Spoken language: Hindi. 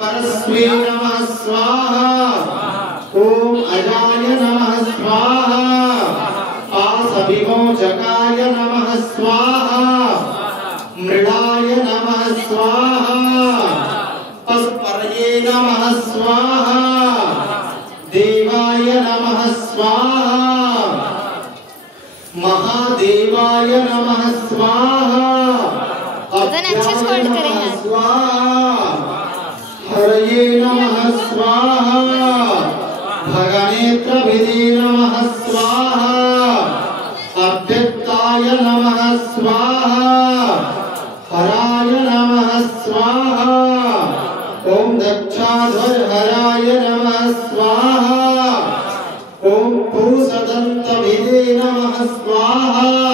परस्मै नमः स्वाहा। ओम अजाय नमः स्वाहा। पाशविमोचकाय नमः स्वाहा। मृडाय नमः स्वाहा। पशुपरये नमः स्वाहा। देवाय नमः स्वाहा। महादेवाय नमः स्वाहा। हरये नमः स्वाहा। भगनेत्रभिदे नमः स्वाहा। अव्यक्ताय नमः स्वाहा। हराय नमः स्वाहा। ओम दक्षाध्वरहराय नमः स्वाहा। ओम पुरुषदन्तभिदे नमः स्वाहा।